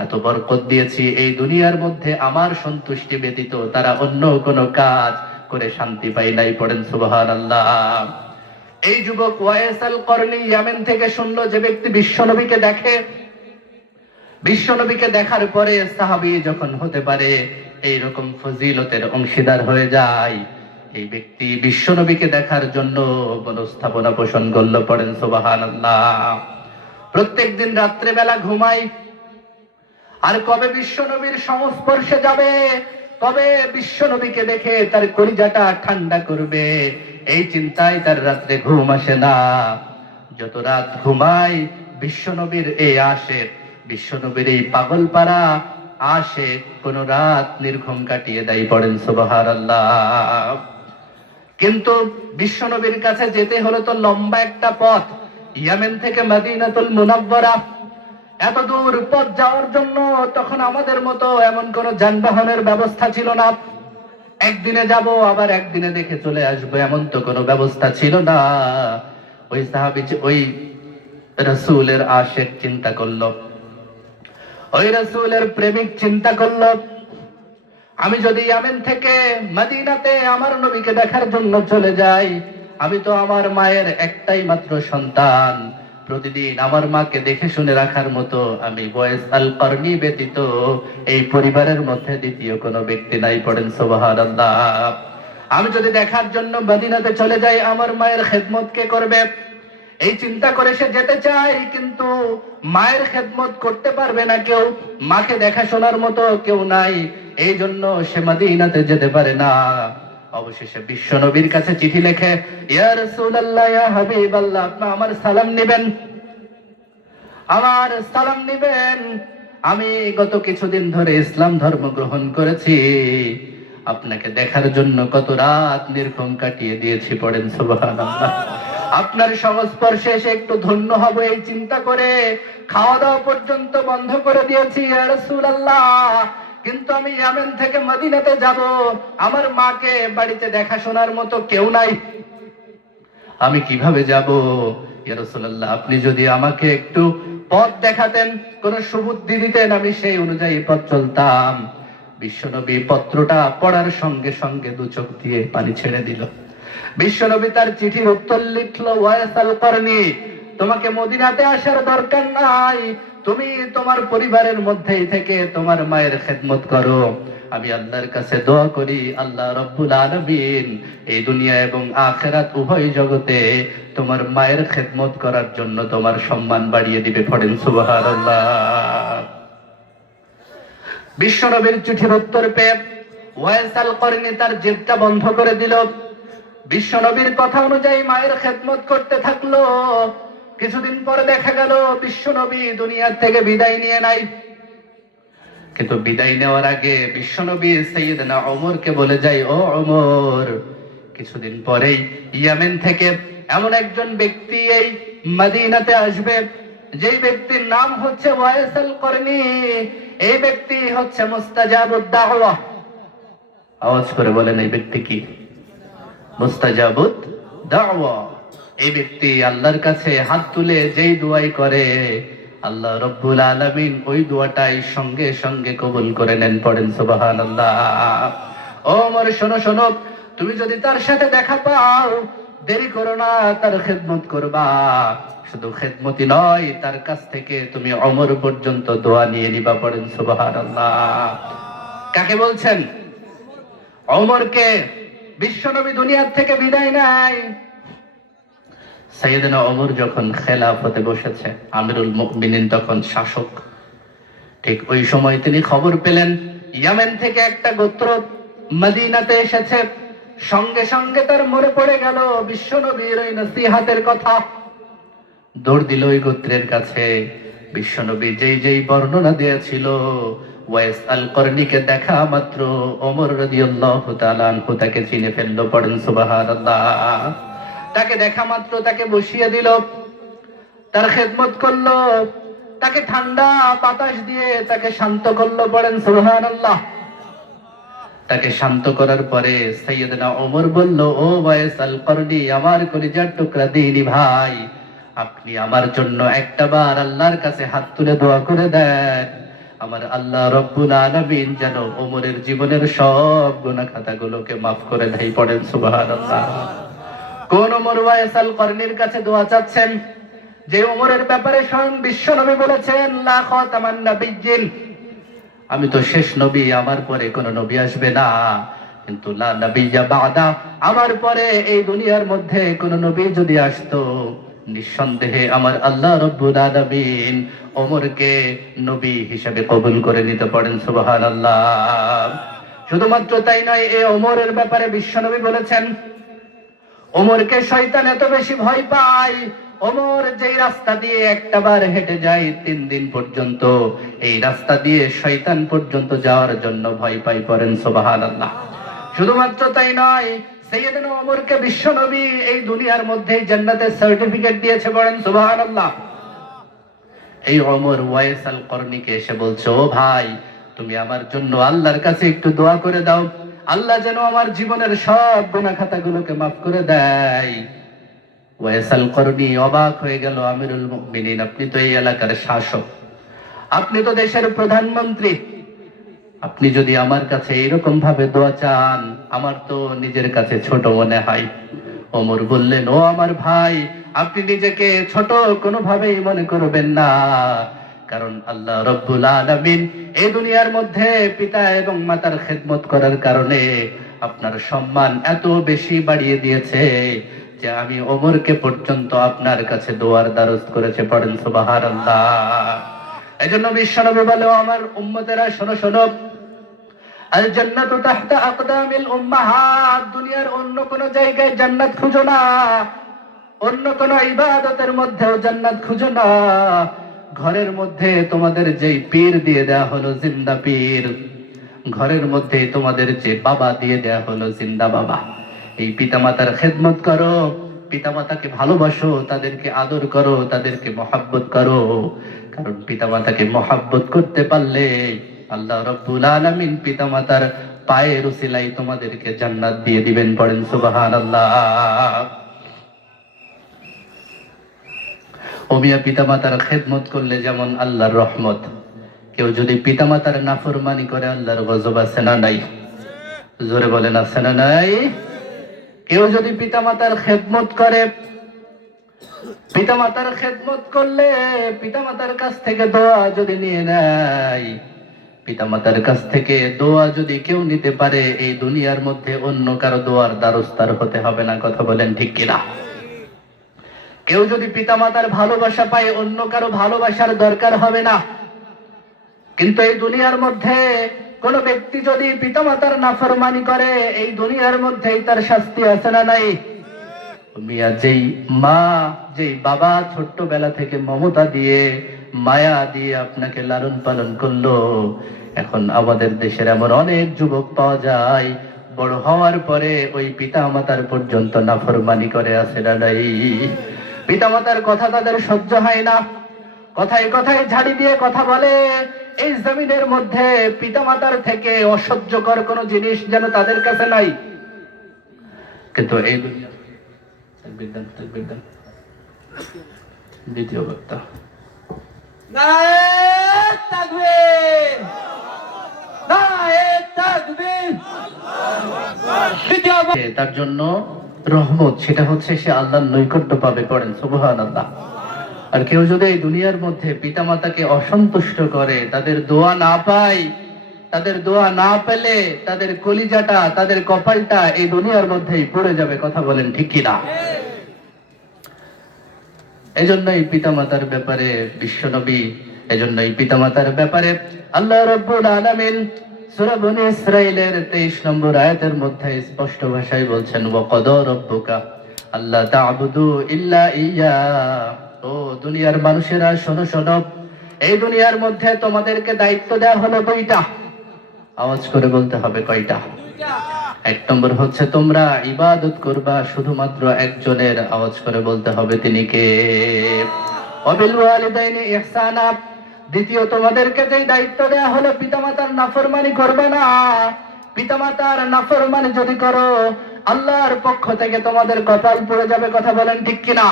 এত বরকত দিয়েছি, এই দুনিয়ার মধ্যে আমার সন্তুষ্টি ব্যতীত তারা অন্য কোনো কাজ করে শান্তি পায় নাই। পড়েন সুবহানাল্লাহ। এই যুবক ওয়াইস আল করনি ইয়ামেন থেকে শুনলো, যে ব্যক্তি বিশ্বনবীকে দেখে, বিশ্বনবীকে দেখার পরে সাহাবী যখন হতে পারে, এই রকম ফজিলতের অংশীদার হয়ে যায়, এই ব্যক্তি বিশ্ব নবীকে দেখার জন্য মনস্থাপনা পোষণ করলো, পড়েন সুবহানাল্লাহ। প্রত্যেকদিন রাত্রে বেলা ঘুমাই, আর কবে বিশ্ব নবীর সংস্পর্শে যাবে, কবে বিশ্ব নবীকে দেখে তার কলিজাটা ঠান্ডা করবে, এই চিন্তায় তার রাত্রে ঘুম আসে না। যত রাত ঘুমাই বিশ্ব নবীর এই আসে, বিশ্ব নবীর এই পাগলপাড়া আসে কোন রাত নির্ঘুম কাটিয়ে দেয়, পড়েন সুবহানাল্লাহ। কিন্তু বিশ্ব নবীর কাছে যেতে হলে তো লম্বা একটা পথ, ইয়ামেন থেকে মদিনাতুল মুনাওয়ারা। এত দূর পথ যাওয়ার জন্য তখন আমাদের মতো এমন কোন যানবাহনের ব্যবস্থা ছিল না। একদিনে যাব আবার একদিনে দেখে চলে আসবো, এমন তো কোনো ব্যবস্থা ছিল না। ওই সাহাবী, ওই রাসূলের আশিক চিন্তা করলো, ওই রাসূলের প্রেমিক চিন্তা করলো, আমি যদি ইয়ামেন থেকে মদিনাতে আমার নবীকে দেখার জন্য চলে যাই, আমি তো আমার মায়ের একটাই মাত্র সন্তান, প্রতিদিন আমার মাকে দেখে শুনে রাখার মতো আমি ওয়াইস আল করনি ব্যতীত এই পরিবারের মধ্যে দ্বিতীয় কোনো ব্যক্তি নাই, পড়েন সুবহানাল্লাহ। আমি যদি দেখার জন্য মদিনাতে চলে যাই, আমার মায়ের খেদমত কে করবে? এই চিন্তা করে সে যেতে চায়, কিন্তু মায়ের খেদমত করতে পারবে না কেউ, মাকে দেখাশোনার মতো কেউ নাই, এই জন্য সে মদিনাতে যেতে পারে না। অবশেষে বিশ্ব নবীর কাছে চিঠি লেখে, ইয়া রাসূলুল্লাহ, ইয়া হাবিবাল্লাহ, আপনি আমার সালাম নেবেন, আমার সালাম নেবেন। আমি গত কিছুদিন ধরে ইসলাম ধর্ম গ্রহণ করেছি, আপনাকে দেখার জন্য কত রাত নির্ঘুম কাটিয়ে দিয়েছি, পড়েন সুবহানাল্লাহ। আপনার সংস্পর্শে এসে একটু ধন্য হব এই চিন্তা করে খাওয়া দাওয়া পর্যন্ত বন্ধ করে দিয়েছি, ইয়া রাসূলুল্লাহ। কিন্তু আমি ইয়ামেন থেকে মদিনাতে যাব, আমার মাকে বাড়িতে দেখাশোনার মতো কেউ নাই, আমি কিভাবে যাব? ইয়া রাসূলুল্লাহ, আপনি যদি আমাকে একটু পথ দেখাতেন, কোন সুবুদ্ধি দিতেন, আমি সেই অনুযায়ী পথ চলতাম। বিশ্বনবী পত্রটা পড়ার সঙ্গে সঙ্গে দু চোখ দিয়ে পানি ছেড়ে দিল। বিশ্বনবী তার চিঠির উত্তর লিখলো, ওয়াইস আল করনি, তোমাকে মদিনাতে আসার দরকার নাই, তুমি তোমার পরিবারের মধ্যেই থেকে তোমার মায়ের খেদমত করো। আমি আল্লাহর কাছে দোয়া করি, আল্লাহ রব্বুল আলামিন এই দুনিয়া এবং আখিরাত উভয় জগতে তোমার মায়ের খেদমত করার জন্য তোমার সম্মান বাড়িয়ে দিবে, পড়েন সুবহানাল্লাহ। বিশ্বনবীর চিঠির উত্তর পেয়ে ওয়াইস আল করনি তার জেদটা বন্ধ করে দিল। বিশ্বনবীর কথা অনুযায়ী মায়ের খেদমত করতে থাকলো। কিছুদিন পরে দেখা গেল বিশ্বনবী দুনিয়া থেকে বিদায় নিয়ে নাই, কিন্তু বিদায় নেওয়ার আগে বিশ্বনবী সাইয়েদনা ওমরকে বলে যায়, ও ওমর, কিছুদিন পরেই ইয়ামেন থেকে এমন একজন ব্যক্তি এই মদিনাতে আসবে, যেই ব্যক্তির নাম হচ্ছে ওয়াইস আল করনি। এই ব্যক্তি হচ্ছে মুস্তাজাবুদ দাওয়া। আওয়াজ করে বলেন, এই ব্যক্তি কি? মুস্তাজাবুদ দাওয়া। এই ব্যক্তি আল্লাহর কাছে হাত তুলে যেই দোয়াই করে, আল্লাহ রব্বুল আলামিন ওই দোয়াটাই সঙ্গে সঙ্গে কবুল করে নেন, পড়েন সুবহানাল্লাহ। ও ওমর, শোনো শোনো, তুমি যদি তার সাথে দেখা পাও, দেরি করো না, তার খেদমত করবা। শুধু খেদমতি নয়, তার কাছ থেকে তুমি ওমর পর্যন্ত দোয়া নিয়ে নিবা, পড়েন সুবহানাল্লাহ। কাকে বলছেন? ওমরকে। বিশ্বনবী দুনিয়ার থেকে বিদায় নেয়, সাইয়েদনা ওমর যখন খেলাফতে বসেছে, আমিরুল মুমিনিন তখন শাসক, ঠিক ওই সময় তিনি খবর পেলেন ইয়ামেন থেকে একটা গোত্র মদিনাতে এসেছে। সঙ্গে সঙ্গে তার মনে পড়ে গেল বিশ্বনবীর ওই নসিহতের কথা, দৌড় দিল ওই গোত্রের কাছে। বিশ্বনবী যেই যেই বর্ণনা দিয়েছিল, ওয়াইস আল করনিকে দেখা মাত্র ওমর রাদিয়াল্লাহু তাআলা আনহু তাকে চিনে ফেললো, পড়েন সুবহানাল্লাহ। তাকে দেখা মাত্র তাকে বসিয়ে দিল, তার খেদমত করলো, তাকে ঠান্ডা বাতাস দিয়ে তাকে শান্ত করলো, পড়েন সুবহানাল্লাহ। তাকে শান্ত করার পরে সাইয়েদনা ওমর বলল, ও ওয়াইস আল করনি, আমার কলিজার টুকরা দিনী ভাই, আপনি আমার জন্য একটা বার আল্লাহর কাছে হাত তুলে দোয়া করে দেন, আমার আল্লাহ রব্বুল আলামিন যেন ওমরের জীবনের সব গুনাহ খাতাগুলোকে মাফ করে দেয়, পড়েন সুবহানাল্লাহ। কোন ওমর ওয়াইস আল করনির কাছে দোয়া চাচ্ছেন? যে ওমরের ব্যাপারে স্বয়ং বিশ্বনবী বলেছেন, লা খাতামান নাবিয়্যিন, আমি তো শেষ নবী, আমার পরে কোন নবী আসবে না। কিন্তু লা নবিয়্যা বা'দা, আমার পরে এই দুনিয়ার মধ্যে কোন নবী যদি আসতো, নিঃসন্দেহে আমার আল্লাহ রাব্বুল আলামিন ওমরকে নবী হিসেবে কবুল করে নিতে পারেন। সুবহানাল্লাহ। শুধুমাত্র তাই নয়, এই ওমরের ব্যাপারে বিশ্বনবী বলেছেন, ওমরকে শয়তান এত বেশি ভয় পায়, ওমর যেই রাস্তা দিয়ে একটাবার হেঁটে যায় 3 দিন পর্যন্ত, এই রাস্তা দিয়ে শয়তান পর্যন্ত যাওয়ার জন্য ভয় পাই। পড়েন সুবহানাল্লাহ। শুধুমাত্র তাই নয়, সাইয়েদনা ওমরকে বিশ্বনবী এই দুনিয়ার মধ্যে জান্নাতের সার্টিফিকেট দিয়েছে। পড়েন সুবহানাল্লাহ। এই ওমর ওয়াইস আল করনিকে এসে বলছে, ও ভাই, তুমি আমার জন্য আল্লাহর কাছে একটু দোয়া করে দাও, আল্লাহ যেন আমার জীবনের সব গুনাহ খাতাগুলোকে মাফ করে দেয়। ওয়াইস আল করনি অবাক হয়ে গেল, আমিরুল মুমিনিন, আপনি তো এই এলাকার শাসক, আপনি তো দেশের প্রধানমন্ত্রী, আপনি যদি আমার কাছে এরকম ভাবে দোয়া চান, আমার তো নিজের কাছে ছোট মনে হয়। ওমর বললেন, ও আমার ভাই, আপনি নিজেকে ছোট কোনোভাবেই মনে করবেন না, কারণ আল্লাহ রাব্বুল আলামিন এই দুনিয়ার মধ্যে পিতা এবং মাতার খেদমত করার কারণে আপনার সম্মান এত বেশি বাড়িয়ে দিয়েছে যে আমি ওমরকে পর্যন্ত আপনার কাছে দোয়ার দ্বারস্থ করেছে। পড়েন সুবহানাল্লাহ। এজন্য বিশ্বনবী বলে, আমার উম্মতেরা শোনো শোনো, আল জান্নাতু তাহতা আকদামিল উম্মাহাত, দুনিয়ার অন্য কোন জায়গায় জান্নাত খুঁজো না, অন্য কোন ইবাদতের মধ্যেও জান্নাত খুঁজো না, ঘরের মধ্যে তোমাদের যেই পীর দিয়ে দেয়া হলো জিন্দা পীর, ঘরের মধ্যে তোমাদের যে বাবা দিয়ে দেয়া হলো জিন্দা বাবা, এই পিতামাতার খেদমত করো, পিতামাতাকে ভালোবাসো, তাদেরকে আদর করো, তাদেরকে মহাব্বত করো, কারণ পিতামাতাকে মহাব্বত করতে পারলে আল্লাহ রাব্বুল আলামিন পিতামাতার পায়ের উসিলায় তোমাদেরকে জান্নাত দিয়ে দিবেন। পড়েন সুবহানাল্লাহ। ওমিয়া পিতামাতার খেদমত করলে যেমন আল্লাহর রহমত, কেউ যদি পিতামাতার নাফরমানি করে আল্লাহর গজব আছে না নাই? জোরে বলেন, আছে না নাই? কেউ যদি পিতামাতার খেদমত করে, পিতামাতার খেদমত করলে, পিতামাতার কাছ থেকে দোয়া যদি নিয়ে নেয়, পিতামাতার কাছ থেকে দোয়া যদি কেউ নিতে পারে, এই দুনিয়ার মধ্যে অন্য কারো দোয়ার দ্বারস্থার হতে হবে না। কথা বলেন ঠিক কিনা? কেউ যদি পিতামাতার ভালোবাসা পায়, অন্য কারো ভালোবাসার দরকার হবে না। কিন্তু এই দুনিয়ার মধ্যে কোন ব্যক্তি যদি পিতামাতার নাফরমানি করে, এই দুনিয়ার মধ্যেই তার শাস্তি আছে না নাই? মিয়া, যেই মা, যেই বাবা ছোট্টবেলা থেকে মমতা দিয়ে, মায়া দিয়ে আপনাকে লালন পালন করলো, এখন আমাদের দেশের এমন অনেক যুবক পাওয়া যায়, বড় হওয়ার পরে ওই পিতা মাতার পর্যন্ত নাফরমানি করে, আছে না নাই? পিতামাতার কথা তাদের সহ্য হয় না, কথায় কথায় ঝাড়ি দিয়ে কথা বলে, এই জমিনের মধ্যে পিতামাতার থেকে অসহ্যকর কোন জিনিস যেন তাদের কাছে নাই। কিন্তু এই দুনিয়া, দ্বিতীয় বক্তা, নারায়ে তাকবীর, নারায়ে তাকবীর, দ্বিতীয় তার জন্য রহমত, সেটা হচ্ছে সে আল্লাহর নৈকট্য পাবে। পড়েন সুবহানাল্লাহ। আর কেউ যদি এই দুনিয়ার মধ্যে পিতামাতাকে অসন্তুষ্ট করে, তাদের দোয়া না পায়, তাদের দোয়া না পেলে তাদের কলিজাটা, তাদের কপালটা এই দুনিয়ার মধ্যেই পড়ে যাবে। কথা বলেন ঠিক কিনা? এজন্যই পিতামাতার ব্যাপারে বিশ্বনবী, এজন্যই পিতামাতার ব্যাপারে আল্লাহ রাব্বুল আলামিন সূরা বনী ইসরাঈলের 23 নম্বর আয়াতের মধ্যে স্পষ্ট ভাষায় বলছেন, ওয়া ক্বাদা রাব্বুকা আল্লা তা'বুদু ইল্লা ইয়্যা। ও দুনিয়ার মানুষেরা শোনো শোনো, এই দুনিয়ার মধ্যে তোমাদেরকে দায়িত্ব দেওয়া হলো 2টা। আওয়াজ করে বলতে হবে, কয়টা? 1 নম্বর হচ্ছে তোমরা ইবাদত করবা শুধুমাত্র একজনের। আওয়াজ করে বলতে হবে, তিনি কে? ওয়াবিল ওয়ালিদাইনি ইহসানা। দ্বিতীয়, তোমাদেরকে যে দায়িত্ব দেয়া হলো পিতামাতার নাফরমানি করবে না। পিতামাতার নাফরমানি যদি করো, আল্লাহর পক্ষ থেকে তোমাদের কপাল পড়ে যাবে। কথা বলেন ঠিক কিনা?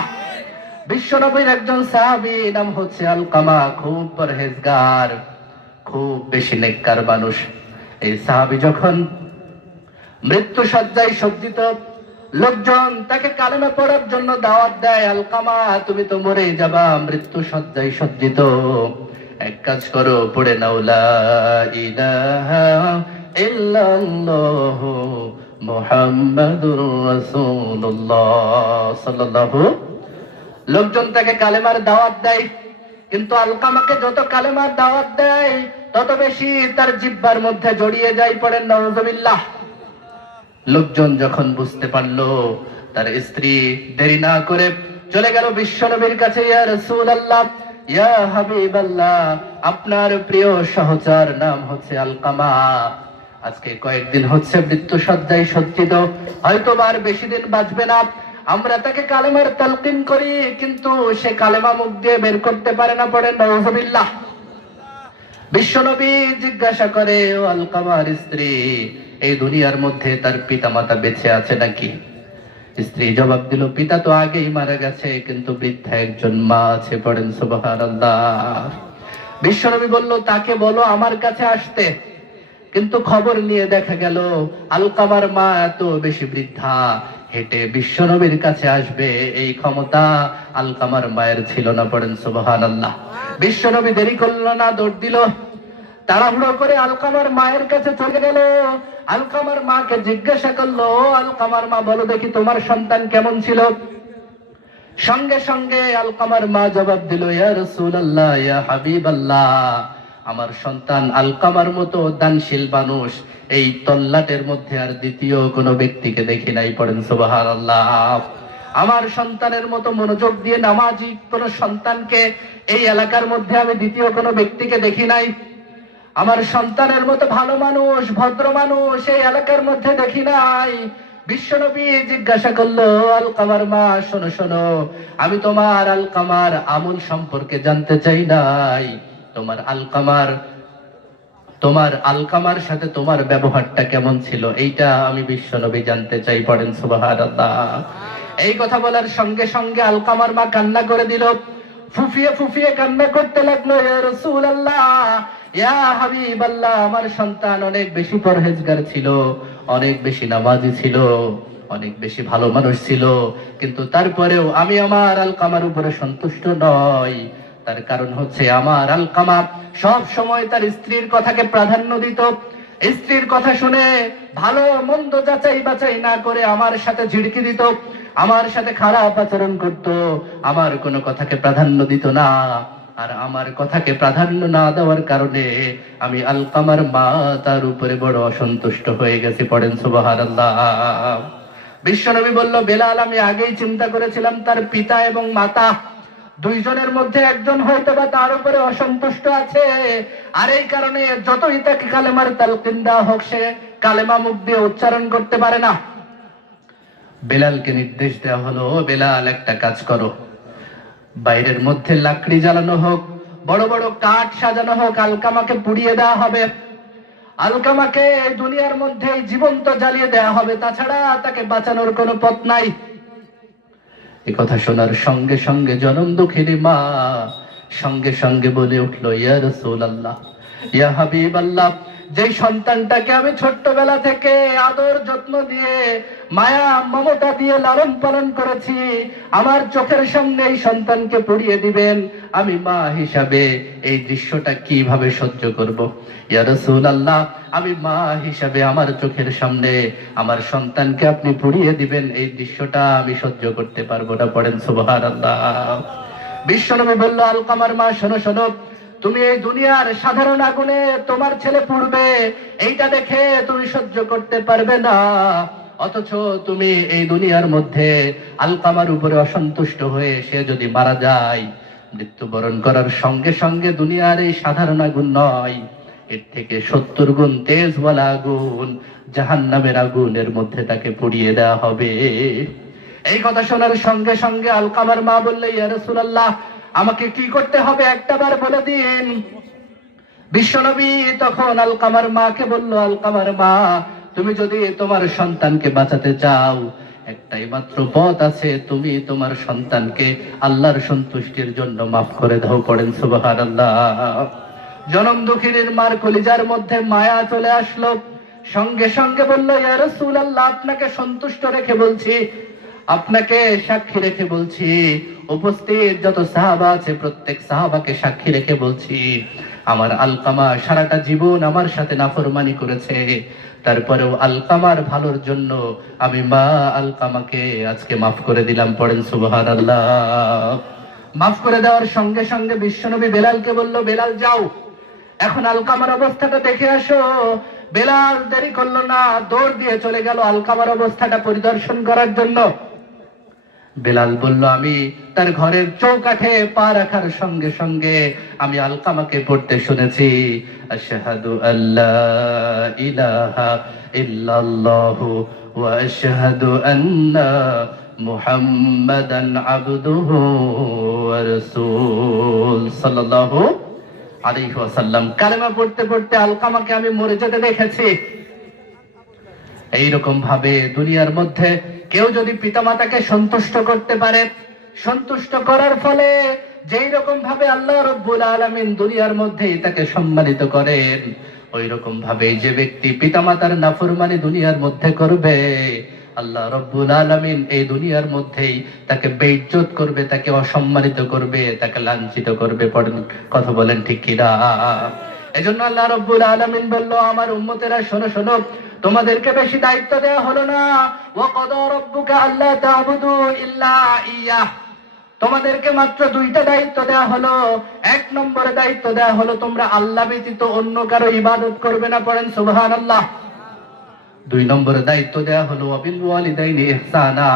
বিশ্বনবীর একজন সাহাবী, নাম হচ্ছে আলকামা, খুব পরহেজগার, খুব বেশি নেককার মানুষ। এই সাহাবী যখন মৃত্যু সজ্জায় সজ্জিত, লোকজন তাকে কালেমা পড়ার জন্য দাওয়াত দেয়, আলকামা তুমি তো মরে যাবা, মৃত্যু সজ্জায় সজ্জিত, এক কাজ করো, পড়ে নাও লা ইলাহা ইল্লাল্লাহু মুহাম্মাদুর রাসূলুল্লাহ সাল্লাল্লাহু। লোকজন তাকে কালেমার দাওয়াত দেয়, কিন্তু আলকামাকে যত কালেমার দাওয়াত দেয় তত বেশি তার জিহ্বার মধ্যে জড়িয়ে যায়। পড়েন নাউযুবিল্লাহ। লোকজন যখন বুঝতে পারলো, তার স্ত্রী দেরি না করে চলে গেল বিশ্বনবীর কাছে। ইয়া রাসূলুল্লাহ, ইয়া হাবিবাল্লাহ, আপনার প্রিয় সহচর নাম হচ্ছে আলকামা, আজকে কয়েকদিন হচ্ছে মৃত্যু শয্যায় সজ্জিত, হয়তো আর বেশি দিন বাঁচবে না। আমরা তাকে কালেমার তালকিন করি, কিন্তু সে কালেমা মুখ দিয়ে বের করতে পারে না। পড়েন নাউযুবিল্লাহ। বিশ্বনবী জিজ্ঞাসা করে, ও আলকামার স্ত্রী, এই দুনিয়ার মধ্যে তার পিতামাতা বেঁচে আছে নাকি? স্ত্রী জবাব দিল, পিতা তো আগেই মারা গেছে, কিন্তু বৃদ্ধা একজন মা আছে। পড়েন সুবহানাল্লাহ। বিশ্বনবী বলল, তাকে বলো আমার কাছে আসতে। কিন্তু খবর নিয়ে দেখা গেল আলকামার মা এত বেশি বৃদ্ধা, হেঁটে বিশ্বনবীর কাছে আসবে এই ক্ষমতা আলকামার মায়ের ছিল না। পড়েন সুবহানাল্লাহ। বিশ্বনবী দেরি করলো না, দৌড় দিল, তাড়াহুড়ো করে আলকামার মায়ের কাছে চলে গেল। আলকামার মাকে জিজ্ঞাসা করলো, আলকামার মা বলো দেখি তোমার সন্তান কেমন ছিল? সঙ্গে সঙ্গে আলকামার মা জবাব দিল, ইয়া রাসূলুল্লাহ, ইয়া হাবিবাল্লাহ, আমার সন্তান আলকামার মতো দানশীল মানুষ এই তল্লাটের মধ্যে আর দ্বিতীয় কোনো ব্যক্তিকে দেখি নাই। পড়েন সুবহানাল্লাহ। আমার সন্তানের মতো মনোযোগ দিয়ে নামাজি কোন সন্তানকে এই এলাকার মধ্যে আমি দ্বিতীয় কোনো ব্যক্তিকে দেখি নাই। আমার সন্তানের মতো ভালো মানুষ, ভদ্র মানুষ এই এলাকার মধ্যে দেখি নাই। বিশ্বনবী জিজ্ঞাসা করলো, আলকামার মা শোনো শোনো, আমি তোমার আলকামার আমল সম্পর্কে জানতে চাই নাই, তোমার আলকামার সাথে তোমার ব্যবহারটা কেমন ছিল এইটা আমি বিশ্বনবী জানতে চাই। পড়েন সুবহানাল্লাহ। এই কথা বলার সঙ্গে সঙ্গে আলকামার মা কান্না করে দিল, ফুফিয়ে ফুফিয়ে কান্না করতে লাগলো, ইয়া রাসূলুল্লাহ, ইয়া হাবিবাল্লাহ, আমার সন্তান অনেক বেশি পরহেজগার ছিল, অনেক বেশি নামাজি ছিল, অনেক বেশি ভালো মানুষ ছিল, কিন্তু তারপরেও আমি আমার আলকামার উপরে সন্তুষ্ট নই। তার কারণ হচ্ছে আমার আলকামা সব সময় তার স্ত্রীর কথাকে প্রাধান্য দিত। স্ত্রীর কথা শুনে ভালো মন্দ যাচাই বাছাই না করে আমার সাথে ঝিড়কি দিত, আমার সাথে খারাপ আচরণ করত, আমার কোনো কথাকে প্রাধান্য দিত না। আর আমার কথাকে প্রাধান্য না দেওয়ার কারণে আমি আলকামার মা তার উপরে বড় অসন্তুষ্ট হয়ে গেছি। পড়েন সুবহানাল্লাহ। বিশ্বনবী বলল, বেলাল, আমি আগেই চিন্তা করেছিলাম তার পিতা এবং মাতা দুইজনের মধ্যে একজন হয়তো বা তার উপরে অসন্তুষ্ট আছে, আর এই কারণে যতই তাকে কালেমার তালকিন দেওয়া হোক সে কালেমা মুখ দিয়ে উচ্চারণ করতে পারে না। বেলালকে নির্দেশ দেওয়া হলো, ও বেলাল, একটা কাজ করো, বাইরের মধ্যে লাকড়ি জ্বালানো হোক, বড় বড় কাঠ সাজানো হোক, আলকামাকে পুড়িয়ে দেওয়া হবে, আলকামাকে দুনিয়ার মধ্যে জীবন্ত জ্বালিয়ে দেওয়া হবে, তাছাড়া তাকে বাঁচানোর কোনো পথ নাই। এই কথা শোনার সঙ্গে সঙ্গে জনম দুঃখিনী মা সঙ্গে সঙ্গে বলে উঠলো, ইয়া রাসূলুল্লাহ, ইয়া হাবিবাল্লাহ, যেই সন্তানটাকে আমি ছোট্টবেলা থেকে আদর যত্ন দিয়ে মায়া মমতা দিয়ে লালন পালন করেছি, আমার চোখের সামনে এই সন্তানকে পুড়িয়ে দিবেন, আমি মা হিসাবে এই দৃশ্যটা কিভাবে সহ্য করব? ইয়া রাসূলুল্লাহ, আমি মা হিসাবে আমার চোখের সামনে আমার সন্তানকে আপনি পুড়িয়ে দিবেন, এই দৃশ্যটা আমি সহ্য করতে পারবো না। পড়েন সুবহানাল্লাহ। বিশ্বনবী বলল, আলকামার মা শোনো শোনো, তুমি এই দুনিয়ার সাধারণ আগুনে তোমার ছেলে পুড়বে এইটা দেখে তুমি সহ্য করতে পারবে না, অথচ তুমি এই দুনিয়ার মধ্যে আলকামার উপরে অসন্তুষ্ট হয়ে সে যদি মারা যায়, মৃত্যুবরণ করার সঙ্গে সঙ্গে দুনিয়ার এই সাধারণ আগুন নয়, এর থেকে 70 গুণ তেজওয়ালা আগুন, জাহান্নামের আগুনের মধ্যে তাকে পুড়িয়ে দেওয়া হবে। এই কথা শোনার সঙ্গে সঙ্গে আলকামার মা বললে, ইয়া রাসূলুল্লাহ, আমাকে কি করতে হবে একটাবার বলে দিন। বিশ্বনবী তখন আলকামার মাকে বলল, আলকামার মা, তুমি যদি তোমার সন্তানকে বাঁচাতে চাও, একটাই মাত্র পথ আছে, তুমি তোমার সন্তানকে আল্লাহর সন্তুষ্টির জন্য মাফ করে দাও। পড়েন সুবহানাল্লাহ। জনম দুঃখিনীর মার কলিজার মধ্যে মায়া চলে আসলো, সঙ্গে সঙ্গে বলল, ইয়া রাসূলুল্লাহ, আপনাকে সন্তুষ্ট রেখে বলছি, আপনাকে সাক্ষী রেখে বলছি, উপস্থিত যত সাহাবা আছে প্রত্যেক সাহাবাকে সাক্ষী রেখে বলছি, আমার আলকামা সারাটা জীবন আমার সাথে নাফরমানি করেছে, তারপরেও আলকামার ভালোর জন্য আমি মা আলকামাকে আজকে মাফ করে দিলাম। পড়েন সুবহানাল্লাহ। মাফ করে দেওয়ার সঙ্গে সঙ্গে বিশ্বনবী বেলালকে বলল, বেলাল যাও, এখন আলকামার অবস্থাটা দেখে আসো। বেলাল দেরি করলো না, দৌড় দিয়ে চলে গেল আলকামার অবস্থাটা পরিদর্শন করার জন্য। বেলাল বলল, আমি তার ঘরের চৌকাঠে পা রাখার সঙ্গে সঙ্গে আমি আলকামাকে পড়তে শুনেছি, আশহাদু আল্লা ইলাহা ইল্লাল্লাহু ওয়া আশহাদু আন্না মুহাম্মাদান আবদুহু ওয়া রাসূল সাল্লাল্লাহু আলাইহি ওয়াসাল্লাম। কালেমা পড়তে পড়তে আলকামাকে আমি মরে যেতে দেখেছি। এইরকম ভাবে দুনিয়ার মধ্যে কেউ যদি পিতামাতাকে সন্তুষ্ট করতে পারে, সন্তুষ্ট করার ফলে যেই রকম ভাবে আল্লাহ রাব্বুল আলামিন দুনিয়ার মধ্যে তাকে সম্মানিত করেন, ওই রকম ভাবে যে ব্যক্তি পিতামাতার নাফরমানি দুনিয়ার মধ্যে করবে, আল্লাহ রাব্বুল আলামিন এই দুনিয়ার মধ্যেই তাকে বেইজ্জত করবে, তাকে অসম্মানিত করবে, তাকে লাঞ্ছিত করবে। পড়েন, কথা বলেন ঠিক কিনা? এজন্য আল্লাহ রাব্বুল আলামিন বলল, আমার উম্মতেরা শোনো শোনো, তোমাদেরকে বেশি দায়িত্ব দেওয়া হলো না। ওয়া ক্বাদা রাব্বুকা আল্লা তা'বুদু ইল্লা ইয়্যাহ, তোমাদেরকে মাত্র দুইটা দায়িত্ব দেওয়া হলো। এক নম্বরে দায়িত্ব দেওয়া হলো তোমরা আল্লাহ ব্যতীত অন্য কারো ইবাদত করবে না। পড়েন সুবহানাল্লাহ। দুই নম্বরে দায়িত্ব দেওয়া হলো ওয়াবিল ওয়ালিদাইনি ইহসানা,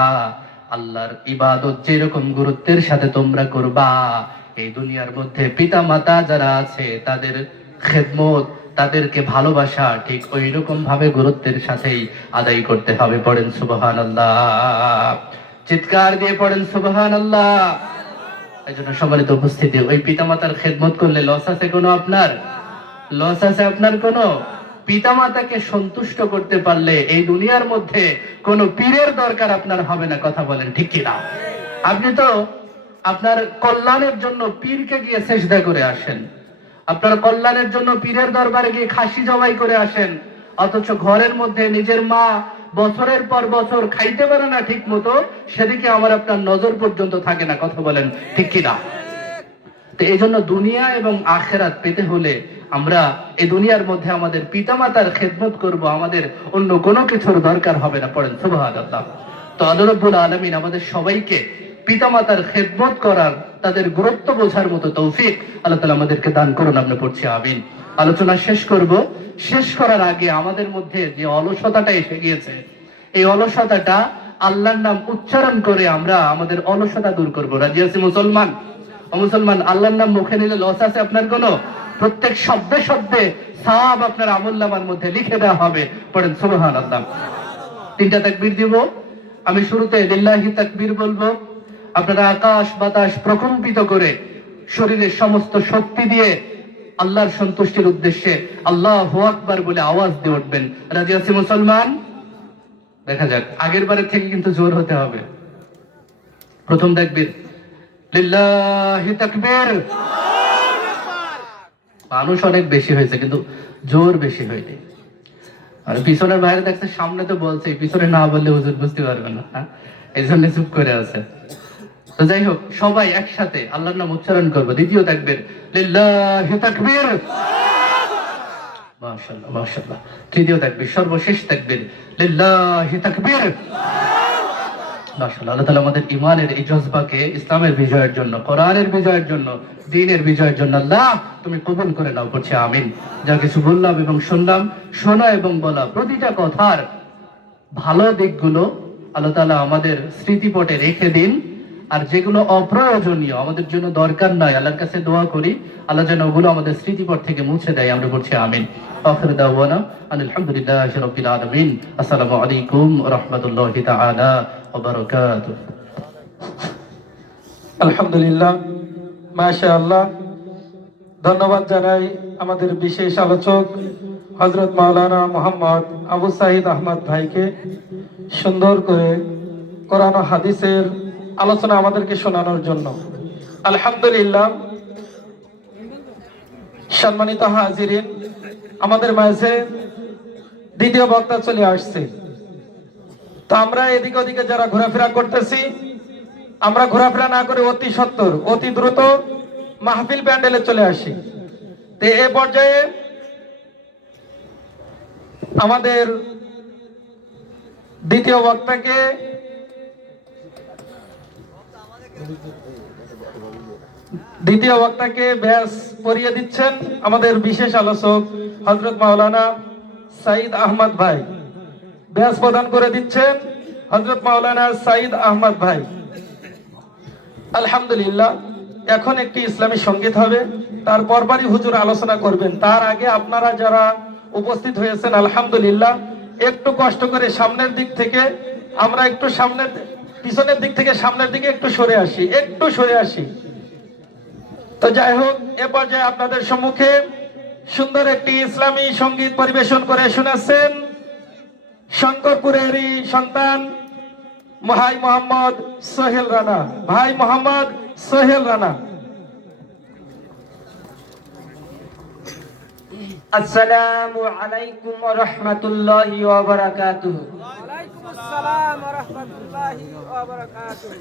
আল্লাহর ইবাদত যেরকম গুরুত্বের সাথে তোমরা করবা, এই দুনিয়ার মধ্যে পিতা মাতা যারা আছে তাদের খেদমত, তাদেরকে ভালোবাসা ঠিক ওই রকম ভাবে গুরুত্বের সাথেই আদায় করতে হবে। পড়েন সুবহানাল্লাহ। চিৎকার দিয়ে পড়েন সুবহানাল্লাহ। এইজন্য সম্মানিত উপস্থিতি, ওই পিতামাতার খেদমত করলে লস আছে কোনো? আপনার লস আছে? আপনার কোনো? পিতামাতাকে সন্তুষ্ট করতে পারলে এই দুনিয়ার মধ্যে কোনো পীরের দরকার আপনার হবে না। কথা বলেন ঠিক কিনা? আপনি তো আপনার কল্যাণের জন্য পীরকে গিয়ে সেজদা করে আসেন, আপনার কল্যাণের জন্য পীরের দরবারে গিয়ে খাসি জবাই করে আসেন, অথচ ঘরের মধ্যে নিজের মা বছরের পর বছর খাইতে পারে না ঠিক মতো, সেদিকে আমার আপনার নজর পর্যন্ত থাকে না। কথা বলেন ঠিক কিনা? তো এই জন্য দুনিয়া এবং আখেরাত পেতে হলে আমরা এই দুনিয়ার মধ্যে আমাদের পিতামাতার খেদমত করব, আমাদের অন্য কোনো কিছুর দরকার হবে না। পড়েন সুবহানাল্লাহ। তো আল্লাহ রাব্বুল আলামিন আমাদের সবাইকে পিতামাতার খেদমত করার, তাদের গুরুত্ব বোঝার মতো তৌফিক আল্লাহ তাআলা আমাদেরকে দান করুন। আমরা পড়ছি আমিন। আলোচনা শেষ করব। শেষ করার আগে আমাদের মধ্যে যে অলসতাটা এসে গিয়েছে, এই অলসতাটা আল্লাহর নাম উচ্চারণ করে আমরা আমাদের অলসতা দূর করব। রাজি আছি মুসলমান? ও মুসলমান, আল্লাহর নাম মুখে নিলে লস আছে আপনার কোনো? প্রত্যেক শব্দে শব্দে সওয়াব আপনার আমলনামার মধ্যে লিখে দেওয়া হবে। পড়েন সুবহানাল্লাহ। তিনটা তাকবীর দিব। আমি শুরুতে লিল্লাহি তাকবীর বলবো, আপনারা আকাশ বাতাস প্রকম্পিত করে শরীরের সমস্ত শক্তি দিয়ে আল্লাহর সন্তুষ্টির উদ্দেশ্যে আল্লাহু আকবার বলে আওয়াজ দিয়ে উঠবেন। রাজি আছি মুসলমান? দেখা যাক, আগের বারের থেকে কিন্তু জোর হতে হবে। প্রথম তাকবীর, লিল্লাহি তাকবীর। মানুষ অনেক বেশি হয়েছে কিন্তু জোর বেশি হয়নি। আর পিছনের বাইরে দেখছে, সামনে তো বলছে, পিছনে না বললে হুজুর বুঝতে পারবে না, এই জন্য চুপ করে আছে। তো যাই হোক, সবাই একসাথে আল্লাহর নাম উচ্চারণ করবো। দ্বিতীয় তাকবীর, লিল্লাহি তাকবীর। মাশাআল্লাহ মাশাআল্লাহ। তৃতীয় তাকবীর, সর্বশেষ তাকবীর, লিল্লাহি তাকবীর। মাশাআল্লাহ। আল্লাহ তাআলা আমাদের ঈমানের এই জজবাকে ইসলামের বিজয়ের জন্য, কোরআনের বিজয়ের জন্য, দ্বীনের বিজয়ের জন্য আল্লাহ তুমি কবুল করে নাও। পড়ছি আমিন। যা কিছু বললাম এবং শুনলাম, শোনা এবং বলা প্রতিটা কথার ভালো দিকগুলো আল্লাহ তাআলা আমাদের স্মৃতিপটে রেখে দিন, আর যেগুলো অপ্রয়োজনীয়, আমাদের জন্য দরকার নয়, আল্লাহর কাছে দোয়া করি আল্লাহ যেন ওগুলো আমাদের স্মৃতিপট থেকে মুছে দেয়। আমরা পড়ছি আমিন। আখির দাওয়ানা আলহামদুলিল্লাহি রাব্বিল আলামিন। আসসালামু আলাইকুম ওয়া রাহমাতুল্লাহি তাআলা ওয়া বারাকাতুহু। আলহামদুলিল্লাহ, মাশাআল্লাহ। ধন্যবাদ জানাই আমাদের বিশেষ আলোচক হযরত মাওলানা মুহাম্মদ আবু সাঈদ আহমদ ভাইকে, সুন্দর করে কোরআন ও হাদিসের আলোচনা আমাদেরকে শোনানোর জন্য। আলহামদুলিল্লাহ। সম্মানিত হাজিরিন, আমাদের মাঝে দ্বিতীয় বক্তা চলে আসছে। তো আমরা এদিকে ওদিকে যারা ঘোরাফেরা করতেছি, আমরা ঘোরাফেরা না করে অতি সত্বর, অতি দ্রুত মাহফিল প্যান্ডেলে চলে আসি। তো এ পর্যায়ে আমাদের দ্বিতীয় বক্তাকে ব্যাস পরিয়ে দিচ্ছেন আমাদের বিশেষ আলোচক হযরত মাওলানা সাইদ আহমদ ভাই। ব্যাস প্রদান করে দিচ্ছেন হযরত মাওলানা সাইদ আহমদ ভাই। আলহামদুলিল্লাহ, এখন একটি ইসলামী সঙ্গীত হবে, তারপরই হুজুর আলোচনা করবেন। তার আগে আপনারা যারা উপস্থিত হয়েছেন আলহামদুলিল্লাহ, একটু কষ্ট করে সামনের দিক থেকে আমরা একটু পিছনের দিক থেকে সামনের দিকে একটু সরে আসি। তো যাই হোক, এ পর্যায়ে আপনাদের সম্মুখে সুন্দর একটি ইসলামী সঙ্গীত পরিবেশন করে শোনাচ্ছেন শঙ্করপুরেরই সন্তান ভাই মোহাম্মদ সোহেল রানা। আসসালামু আলাইকুম ওয়া রাহমাতুল্লাহি ওয়া বারাকাতুহু। ওয়ালাইকুম আসসালাম ওয়া রাহমাতুল্লাহি ওয়া বারাকাতুহু।